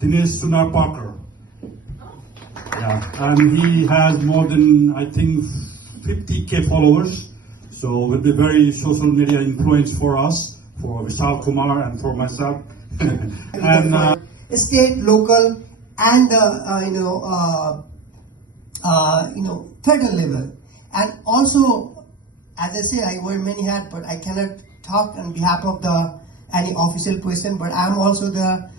Dinesh Sunar Parker. Yeah, and he has more than, I think, 50K followers. So will be very social media influence for us, for Vishal Kumar and for myself. And state, local, and federal level. And also, as I say, I wear many hats, but I cannot talk on behalf of any official person. But I am also the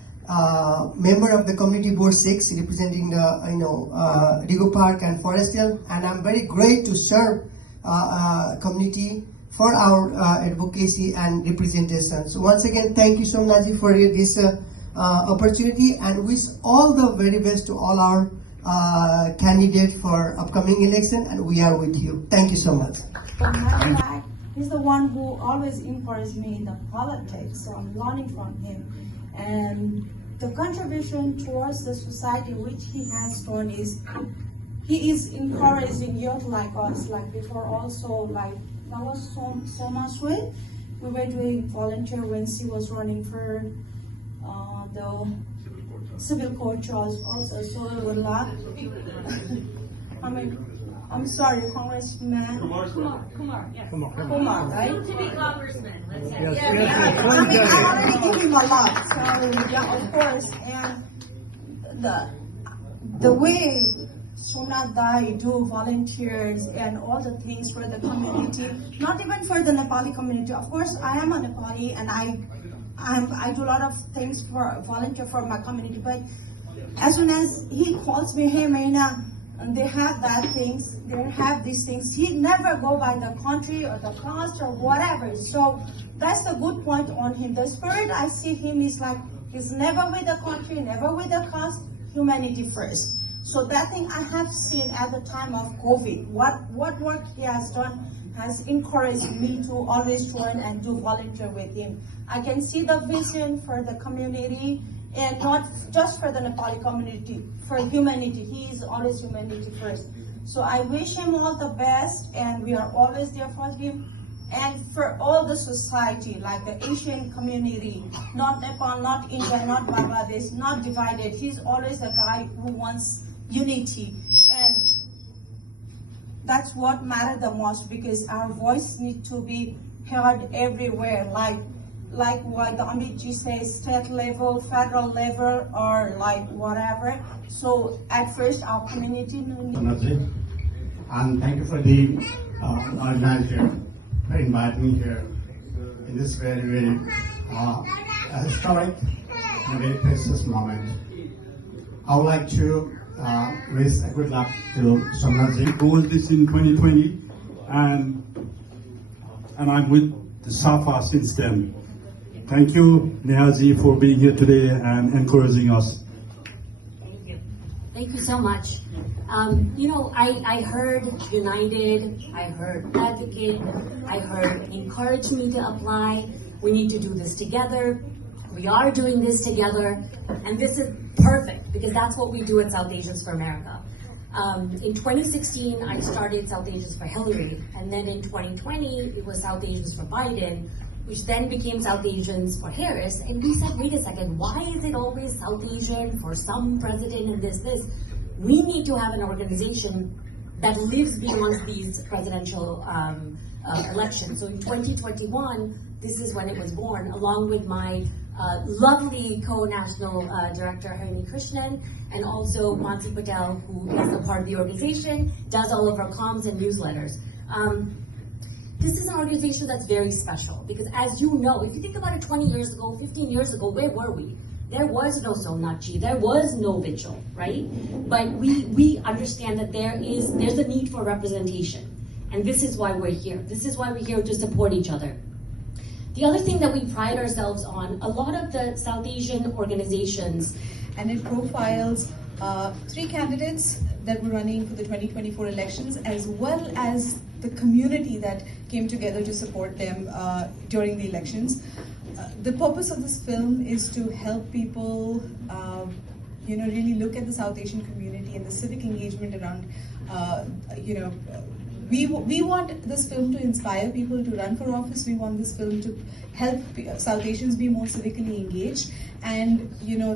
member of the Community Board 6, representing the Rigo Park and Forestdale, and I'm very great to serve community for our advocacy and representation. So once again, thank you so much for this opportunity, and wish all the very best to all our candidates for upcoming election, and we are with you. Thank you so much. He's the one who always encouraged me in the politics, so I'm learning from him. And the contribution towards the society which he has done is, he is encouraging youth like us, like before also, like that was so much way. We were doing volunteer when she was running for the civil court judge also, so it was a lot. I mean, I'm sorry, Congressman Kumar, right? To be congressman, let's say. I mean, I already give him a lot, so yeah, of course. And the way Somnath do volunteers and all the things for the community, not even for the Nepali community. Of course, I am a Nepali, and I do a lot of things for volunteer for my community. But as soon as he calls me, hey Maina, and they have that things, they have these things, he never go by the country or the caste or whatever. So that's the good point on him. The spirit I see him is like, he's never with the country, never with the caste, humanity first. So that thing I have seen at the time of COVID, what work he has done has encouraged me to always join and do volunteer with him. I can see the vision for the community, and not just for the Nepali community, for humanity. He is always humanity first. So I wish him all the best, and we are always there for him. And for all the society, like the Asian community, not Nepal, not India, not Bangladesh, not divided. He's always the guy who wants unity. And that's what matters the most, because our voice needs to be heard everywhere, like what the Amitji says, state level, federal level, or like whatever. So at first our community needs. And thank you for the organizer for inviting me here in this very, very historic and very precious moment. I would like to wish a good luck to Somnathji. Who was this in 2020, and I'm with the SAFA since then. Thank you, Nehaji, for being here today and encouraging us. Thank you. Thank you so much. I heard united, I heard advocate, I heard encourage me to apply. We need to do this together. We are doing this together, and this is perfect because that's what we do at South Asians for America. In 2016, I started South Asians for Hillary, and then in 2020, it was South Asians for Biden, which then became South Asians for Harris. And we said, wait a second, why is it always South Asian for some president and this? We need to have an organization that lives beyond these presidential elections. So in 2021, this is when it was born, along with my lovely co-national director, Harini Krishnan, and also Mansi Patel, who is a part of the organization, does all of our comms and newsletters. This is an organization that's very special because, as you know, if you think about it 20 years ago, 15 years ago, where were we? There was no Somnathji, there was no Vigil, right? But we understand that there's a need for representation. And this is why we're here. This is why we're here to support each other. The other thing that we pride ourselves on, a lot of the South Asian organizations, and it profiles 3 candidates that were running for the 2024 elections, as well as the community that came together to support them during the elections. The purpose of this film is to help people, really look at the South Asian community and the civic engagement around, we want this film to inspire people to run for office. We want this film to help South Asians be more civically engaged. And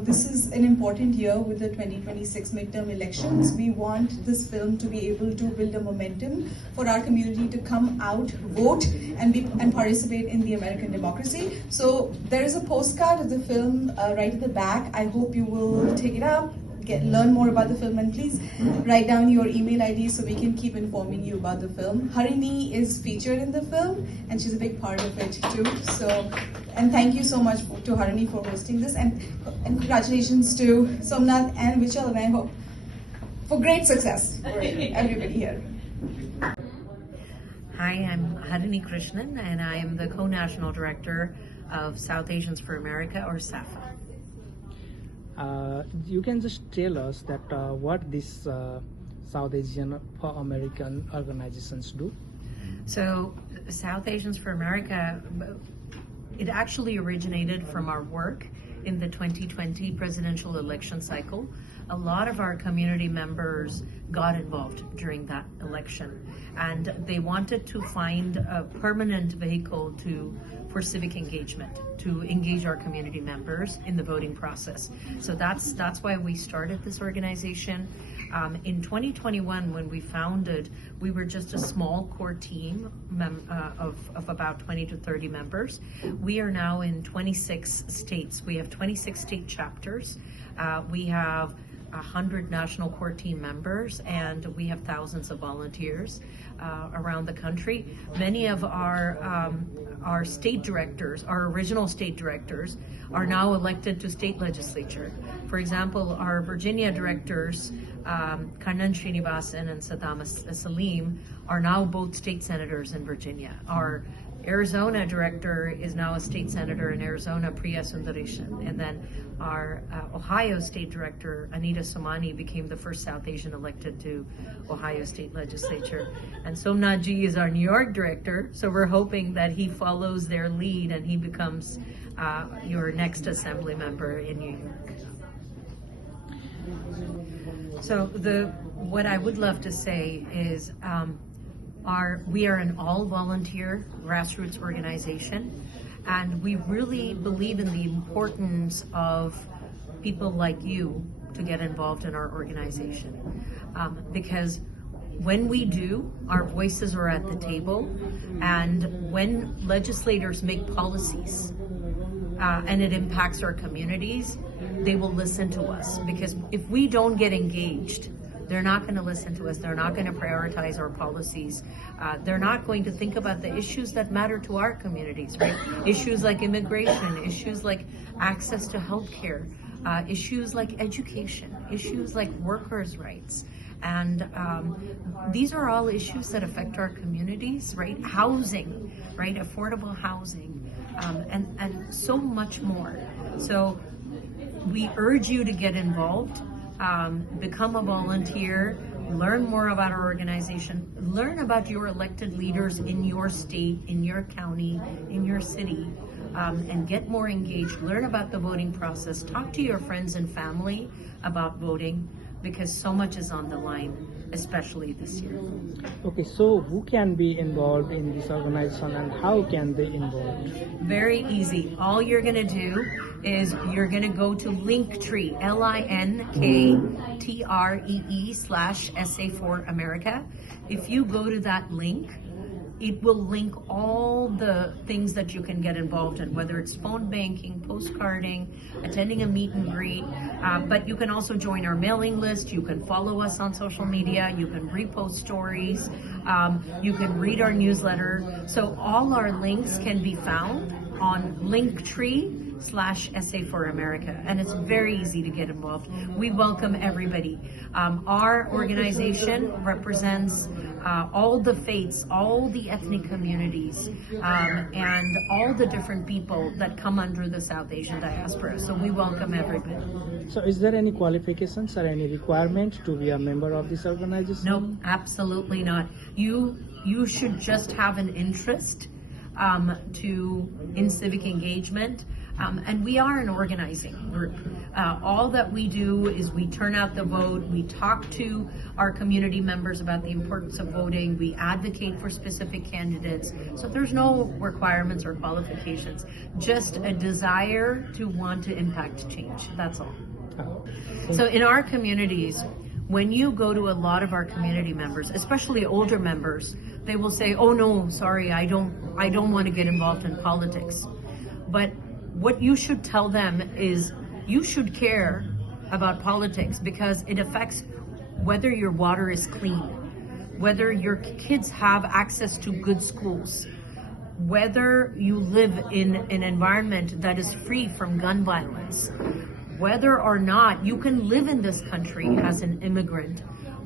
this is an important year with the 2026 midterm elections. We want this film to be able to build a momentum for our community to come out, vote, and participate in the American democracy. So there is a postcard of the film right at the back. I hope you will take it up, learn more about the film, and please write down your email ID so we can keep informing you about the film. Harini is featured in the film and she's a big part of it too. And thank you so much to Harini for hosting this, and congratulations to Somnath and Vichal, and I hope for great success for everybody here. Hi, I'm Harini Krishnan, and I am the Co-National Director of South Asians for America, or SAFA. You can just tell us that what this South Asian for American organizations do? So, South Asians for America, it actually originated from our work in the 2020 presidential election cycle. A lot of our community members got involved during that election, and they wanted to find a permanent vehicle for civic engagement, to engage our community members in the voting process. So that's why we started this organization. In 2021, when we founded, we were just a small core team of about 20 to 30 members. We are now in 26 states. We have 26 state chapters. We have 100 national core team members, and we have thousands of volunteers around the country. Many of our state directors, our original state directors, are now elected to state legislature. For example, our Virginia directors, Kannan Srinivasan and Saddam Salim, are now both state senators in Virginia. Our Arizona director is now a state senator in Arizona, Priya Sundareshan. And then our Ohio state director, Anita Somani, became the first South Asian elected to Ohio state legislature. And Somnath Ji is our New York director, so we're hoping that he follows their lead and he becomes your next assembly member in New York. So what I would love to say is we are an all-volunteer grassroots organization, and we really believe in the importance of people like you to get involved in our organization. Because when we do, our voices are at the table, and when legislators make policies and it impacts our communities, they will listen to us. Because if we don't get engaged, they're not going to listen to us. They're not going to prioritize our policies. They're not going to think about the issues that matter to our communities, right? Issues like immigration, issues like access to healthcare, issues like education, issues like workers' rights. And these are all issues that affect our communities, right? Housing, right? Affordable housing, and so much more. So we urge you to get involved. Become a volunteer, learn more about our organization, learn about your elected leaders in your state, in your county, in your city, and get more engaged. Learn about the voting process. Talk to your friends and family about voting, because so much is on the line, especially this year. Okay, so who can be involved in this organization and how can they involve? Very easy. All you're going to do is you're going to go to Linktree, linktr.ee/SA4America. If you go to that link, it will link all the things that you can get involved in, whether it's phone banking, postcarding, attending a meet and greet, but you can also join our mailing list. You can follow us on social media. You can repost stories. You can read our newsletter. So all our links can be found on Linktree/SA4America, and it's very easy to get involved. We welcome everybody. Our organization represents all the faiths, all the ethnic communities, and all the different people that come under the South Asian diaspora. So we welcome everybody. So is there any qualifications or any requirement to be a member of this organization? No, absolutely not. You should just have an interest in civic engagement. And we are an organizing group. All that we do is we turn out the vote, we talk to our community members about the importance of voting, we advocate for specific candidates. So there's no requirements or qualifications, just a desire to want to impact change. That's all. So in our communities, when you go to a lot of our community members, especially older members, they will say, "Oh no, sorry, I don't want to get involved in politics." But what you should tell them is you should care about politics because it affects whether your water is clean, whether your kids have access to good schools, whether you live in an environment that is free from gun violence, whether or not you can live in this country as an immigrant,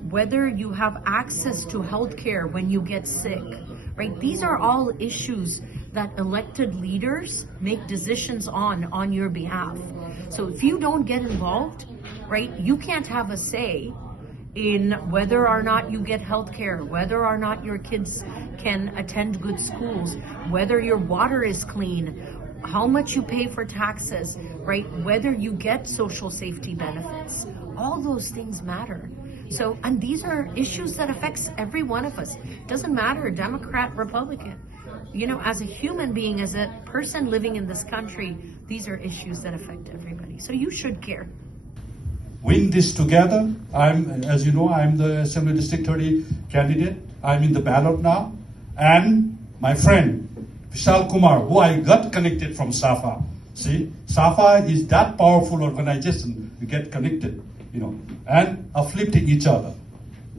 whether you have access to health care when you get sick, right? These are all issues that elected leaders make decisions on your behalf. So if you don't get involved, right, you can't have a say in whether or not you get health care, whether or not your kids can attend good schools, whether your water is clean, how much you pay for taxes, right, whether you get social safety benefits. All those things matter. So, and these are issues that affects every one of us. Doesn't matter, Democrat, Republican. You know, as a human being, as a person living in this country, these are issues that affect everybody. So you should care. Win this together. As you know, I'm the Assembly District 30 candidate. I'm in the ballot now. And my friend, Vishal Kumar, who I got connected from SAFA. See, SAFA is that powerful organization. We get connected, you know, and uplifting each other.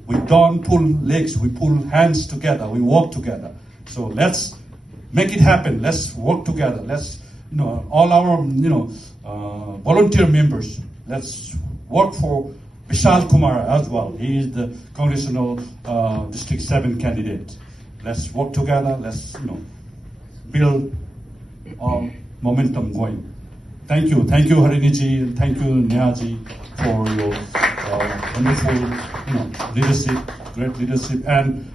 We don't pull legs, we pull hands together, we work together. So let's make it happen. Let's work together. Let's, you know, all our, you know, volunteer members. Let's work for Vishal Kumar as well. He is the Congressional District 7 candidate. Let's work together. Let's, you know, build momentum going. Thank you, Harini-ji, and thank you, Neha-ji, for your wonderful, you know, leadership, great leadership, and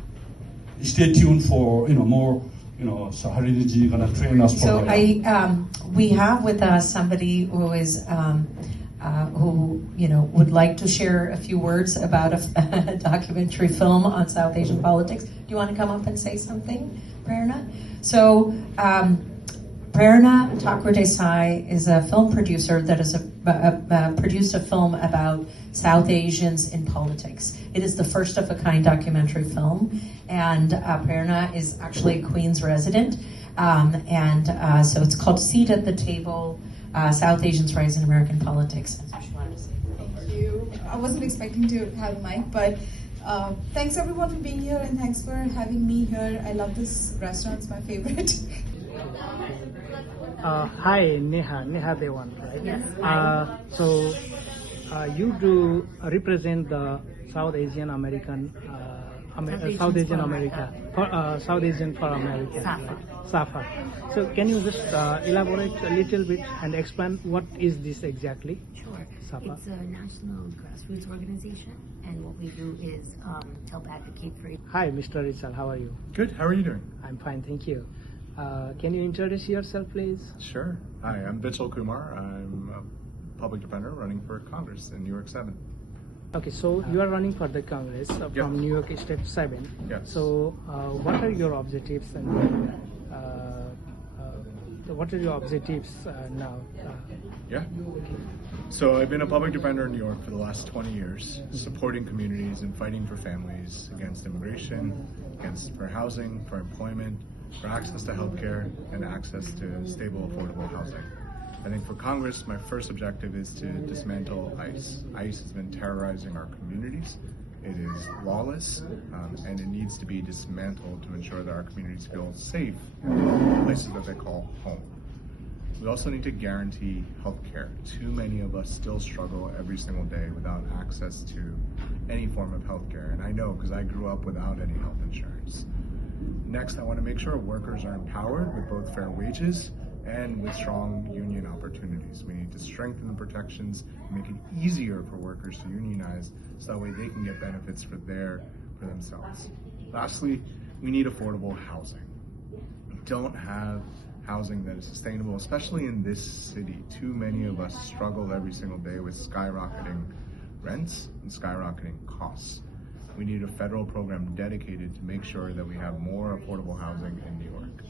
stay tuned for, you know, more. You know, so Harini-ji gonna train us. So we have with us somebody who is who, you know, would like to share a few words about a documentary film on South Asian politics. Do you want to come up and say something, Prerna? So Prerna Thakur Desai is a film producer that has produced a film about South Asians in politics. It is the first of a kind documentary film, and Prerna is actually a Queens resident, so it's called Seat at the Table, South Asians' Rise in American Politics. That's what she wanted to say. Thank you. I wasn't expecting to have a mic, but thanks everyone for being here, and thanks for having me here. I love this restaurant, it's my favorite. Hi, Neha Dewan, right? Yes. So you do represent the South Asian American, South Asian America, South Asian for America, SAFA. SAFA. So can you just elaborate a little bit and explain what is this exactly? Sure. SAFA. It's a national grassroots organization, and what we do is help advocate for. Hi, Mr. Rizal, how are you? Good. How are you doing? I'm fine, thank you. Can you introduce yourself, please? Sure. Hi, I'm Bichal Kumar. I'm a public defender running for Congress in New York 7. Okay, so you are running for the Congress from New York State 7. Yes. So what are your objectives and what are your objectives now? Yeah. So I've been a public defender in New York for the last 20 years, supporting communities and fighting for families against immigration, for housing, for employment, for access to healthcare, and access to stable, affordable housing. I think for Congress, my first objective is to dismantle ICE. ICE has been terrorizing our communities. It is lawless, and it needs to be dismantled to ensure that our communities feel safe in the places that they call home. We also need to guarantee health care. Too many of us still struggle every single day without access to any form of health care, and I know because I grew up without any health insurance. Next, I want to make sure workers are empowered with both fair wages and with strong union opportunities. We need to strengthen the protections and make it easier for workers to unionize so that way they can get benefits for themselves. Lastly, we need affordable housing. We don't have housing that is sustainable, especially in this city. Too many of us struggle every single day with skyrocketing rents and skyrocketing costs. We need a federal program dedicated to make sure that we have more affordable housing in New York.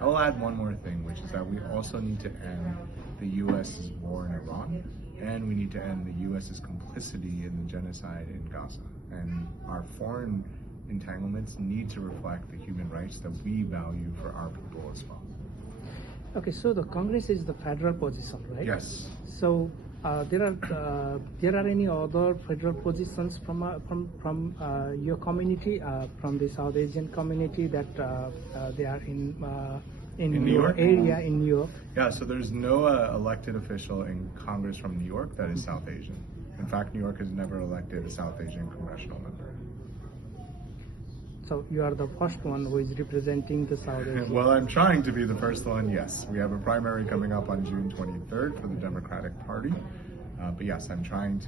I'll add one more thing, which is that we also need to end the U.S.'s war in Iran, and we need to end the U.S.'s complicity in the genocide in Gaza. And our foreign entanglements need to reflect the human rights that we value for our people as well. Okay, so the Congress is the federal position, right? Yes. So there are any other federal positions from your community, from the South Asian community that they are in New your York? area in New York? Yeah, so there's no elected official in Congress from New York that is South Asian. In fact, New York has never elected a South Asian congressional member. So you are the first one who is representing the South Asian. Well, I'm trying to be the first one, yes. We have a primary coming up on June 23rd for the Democratic Party. But yes, I'm trying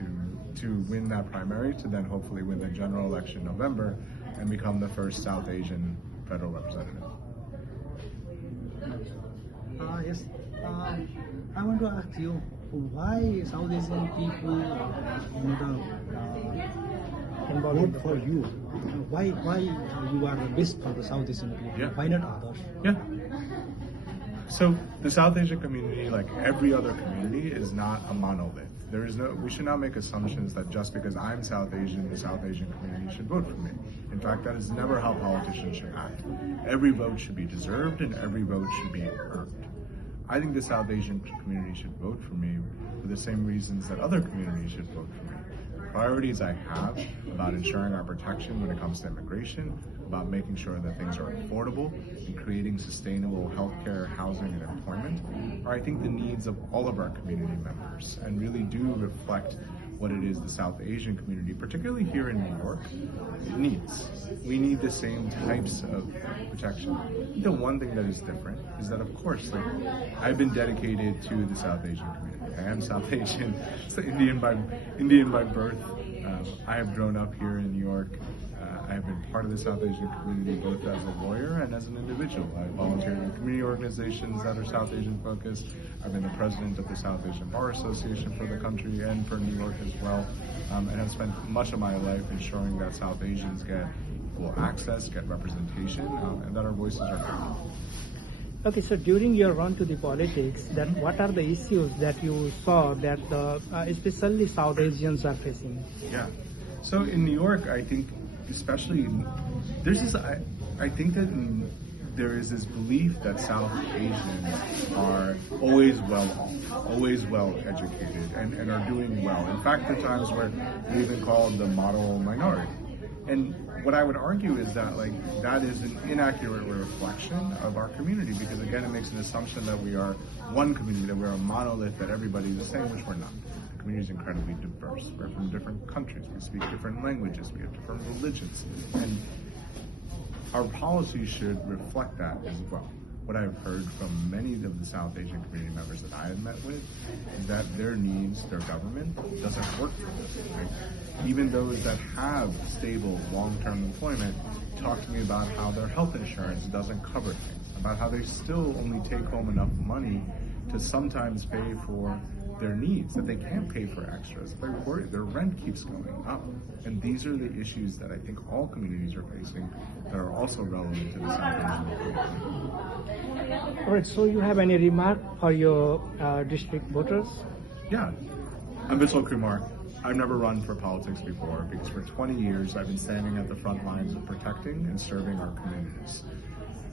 to win that primary to then hopefully win the general election in November and become the first South Asian federal representative. Yes. I want to ask you, why South Asian people vote for you? Why you are the best for the South Asian people? Yeah. Why not others? Yeah. So the South Asian community, like every other community, is not a monolith. We should not make assumptions that just because I'm South Asian, the South Asian community should vote for me. In fact, that is never how politicians should act. Every vote should be deserved and every vote should be earned. I think the South Asian community should vote for me for the same reasons that other communities should vote for me. Priorities I have about ensuring our protection when it comes to immigration, about making sure that things are affordable and creating sustainable healthcare, housing, and employment are, I think, the needs of all of our community members and really do reflect what it is the South Asian community, particularly here in New York, needs. We need the same types of protection. The one thing that is different is that, of course, like I've been dedicated to the South Asian community. I am South Asian, so Indian by birth. I have grown up here in New York. I have been part of the South Asian community both as a lawyer and as an individual. I volunteered in community organizations that are South Asian focused. I've been the president of the South Asian Bar Association for the country and for New York as well, and have spent much of my life ensuring that South Asians get equal access, get representation, and that our voices are heard. Okay, so during your run to the politics, what are the issues that you saw that especially South Asians are facing? Yeah. So in New York, I think especially there's this. I think that there is this belief that South Asians are always well off, always well educated, and are doing well. In fact, there are times where we've been called the model minority. And what I would argue is that that is an inaccurate reflection of our community, because again, it makes an assumption that we are one community, that we're a monolith, that everybody's the same, which we're not. The community is incredibly diverse. We're from different countries. We speak different languages. We have different religions. And our policies should reflect that as well. What I've heard from many of the South Asian community members that I have met with is that their needs, their government, doesn't work for them. Right? Even those that have stable, long-term employment talk to me about how their health insurance doesn't cover things, about how they still only take home enough money to sometimes pay for their needs, that they can't pay for extras. They're worried, their rent keeps going up. And these are the issues that I think all communities are facing that are also relevant to the South Asian community. All right, so you have any remark for your district voters? Yeah, I'm Vishal Kumar. I've never run for politics before because for 20 years I've been standing at the front lines of protecting and serving our communities.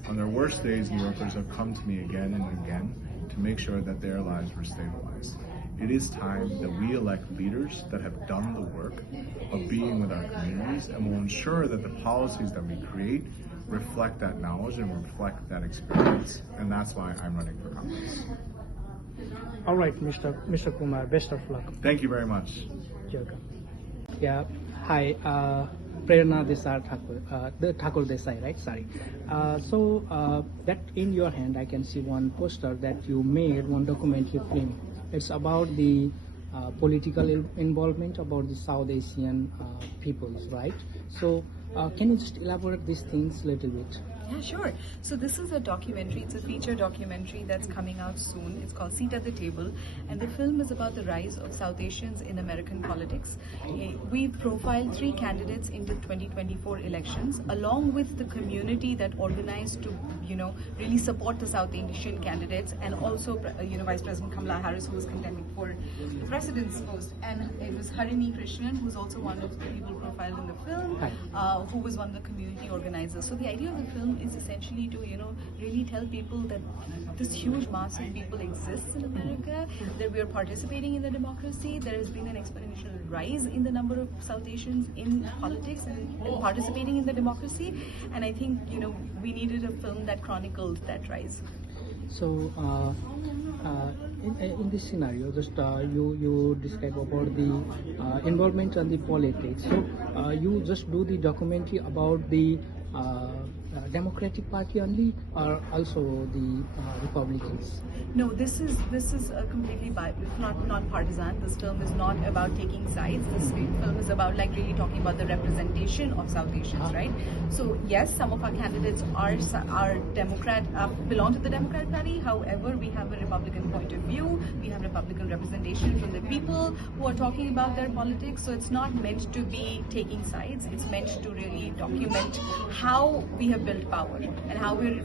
On their worst days, New Yorkers have come to me again and again to make sure that their lives were stabilized. It is time that we elect leaders that have done the work of being with our communities and will ensure that the policies that we create reflect that knowledge and reflect that experience. And that's why I'm running for Congress. All right, Mr. Kumar, best of luck. Thank you very much. Welcome. Yeah, hi. Prerna Desai Thakur Desai, right? Sorry. So that in your hand, I can see one poster that you made, one documentary film. It's about the political involvement about the South Asian peoples, right? So can you just elaborate these things a little bit? Yeah, sure. So this is a documentary. It's a feature documentary that's coming out soon. It's called Seat at the Table, and the film is about the rise of South Asians in American politics. We've profiled 3 candidates in the 2024 elections, along with the community that organized to, really support the South Asian candidates, and also, Vice President Kamala Harris, who was contending for the president's post. And it was Harini Krishnan, who's also one of the people profiled in the film, who was one of the community organizers. So the idea of the film is essentially to, really tell people that this huge mass of people exists in America, that we are participating in the democracy. There has been an exponential rise in the number of South Asians in politics and participating in the democracy. And I think, we needed a film that chronicled that rise. So, in this scenario, just you describe about the involvement in the politics. So, you just do the documentary about the Democratic Party only, or also the Republicans? No, this is a completely not partisan. This film is not about taking sides. This film is about really talking about the representation of South Asians, right? So yes, some of our candidates are Democrat, belong to the Democratic Party. However, we have a Republican point of view. We have Republican representation from the people who are talking about their politics. So it's not meant to be taking sides. It's meant to really document how we have built power and how we're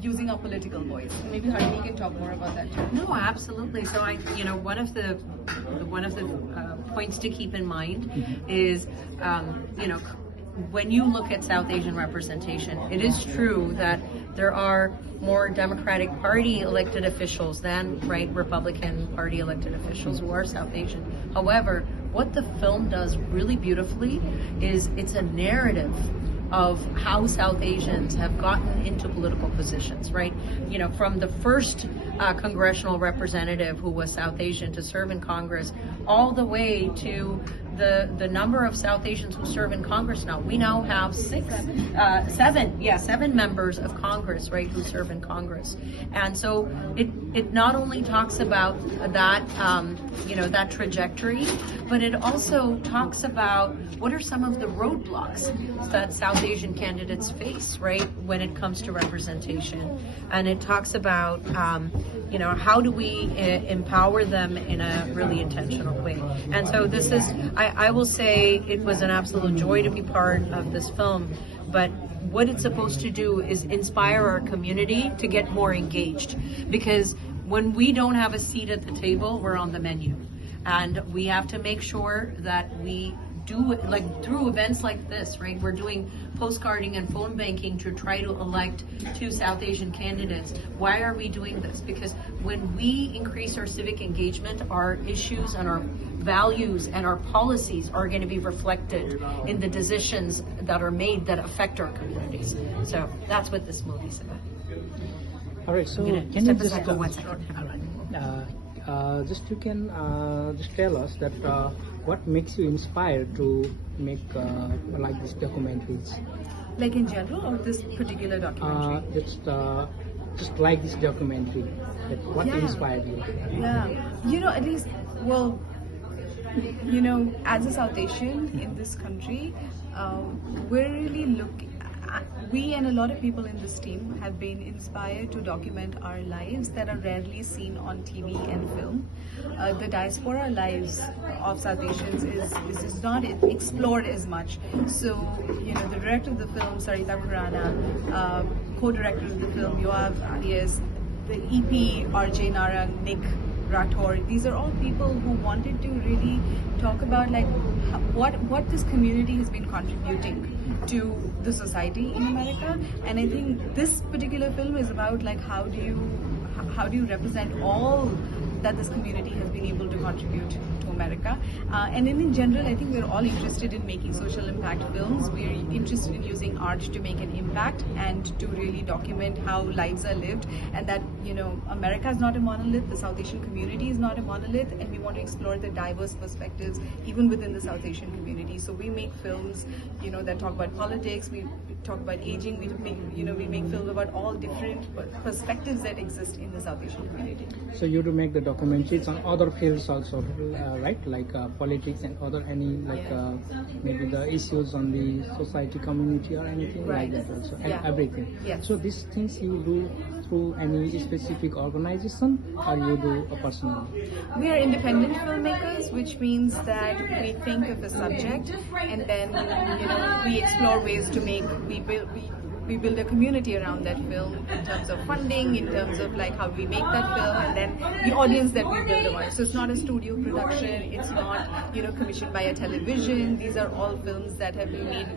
using our political voice. Maybe Harini can talk more about that too. No, absolutely. So one of the points to keep in mind is, when you look at South Asian representation, it is true that there are more Democratic Party elected officials than Republican Party elected officials who are South Asian. However, what the film does really beautifully is it's a narrative of how South Asians have gotten into political positions, right? From the first congressional representative who was South Asian to serve in Congress, all the way to the number of South Asians who serve in Congress now. We now have seven members of Congress, right, who serve in Congress. And so it not only talks about that, that trajectory, but it also talks about what are some of the roadblocks that South Asian candidates face, right, when it comes to representation. And it talks about, how do we empower them in a really intentional way. And so this is, I will say it was an absolute joy to be part of this film, but what it's supposed to do is inspire our community to get more engaged, because when we don't have a seat at the table, we're on the menu. And we have to make sure that we do it, through events like this, right? We're doing postcarding and phone banking to try to elect 2 South Asian candidates. Why are we doing this? Because when we increase our civic engagement, our issues and our values and our policies are going to be reflected in the decisions that are made that affect our communities. So that's what this movie's about. All right, so can you just just tell us that what makes you inspired to make these documentaries? Like in general, or this particular documentary? Just like this documentary. What inspired you? Yeah, at least, well, as a South Asian in this country, we're really looking. We and a lot of people in this team have been inspired to document our lives that are rarely seen on TV and film. The diaspora lives of South Asians is not explored as much. So, the director of the film, Sarita Khurana, co-director of the film, Yoav Alias, the EP, RJ Narang, Nick Rathore, these are all people who wanted to really talk about what this community has been contributing to the society in America. And I think this particular film is about how do you represent all that this community has been able to contribute to America. And in general, I think we're all interested in making social impact films. We're interested in using art to make an impact and to really document how lives are lived, and that, America is not a monolith, the South Asian community is not a monolith, and we want to explore the diverse perspectives even within the South Asian community. So we make films, that talk about politics, we talk about aging, we make films about all different perspectives that exist in the South Asian community. So you to make the documentaries on other fields also, right? Like politics and other maybe the issues on the society, community, or anything like that also, and everything. Yes. So these things you do through any specific organization, or you do personally? We are independent filmmakers, which means that we think of a subject and then we explore ways to we build a community around that film in terms of funding, in terms of like how we make that film, and then the audience that we build around. So it's not a studio production, it's not commissioned by a television. These are all films that have been made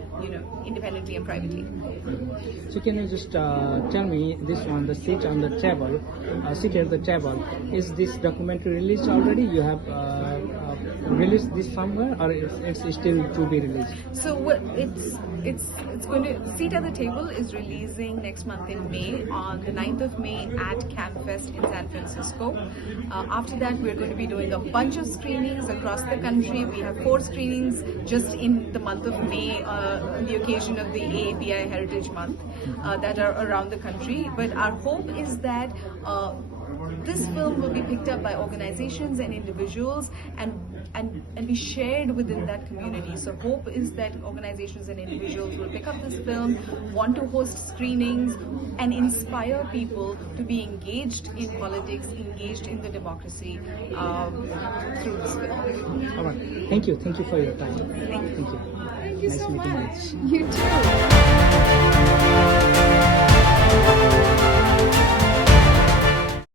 independently and privately. So can you just tell me this one, the seat on the table, seat at the table, is this documentary released already? You have released this somewhere, or it's still to be released? So it's going to, Seat at the Table is releasing next month in May, on the 9th of May at CamFest in San Francisco. After that, we're going to be doing a bunch of screenings across the country. We have 4 screenings just in the month of May on the occasion of the AAPI Heritage Month that are around the country. But our hope is that this film will be picked up by organizations and individuals and be shared within that community. So hope is that organizations and individuals will pick up this film, want to host screenings, and inspire people to be engaged in politics, engaged in the democracy through this film. All right. Thank you for your time. Thank you. Thank you. Thank you Nice so meeting you. much. You too.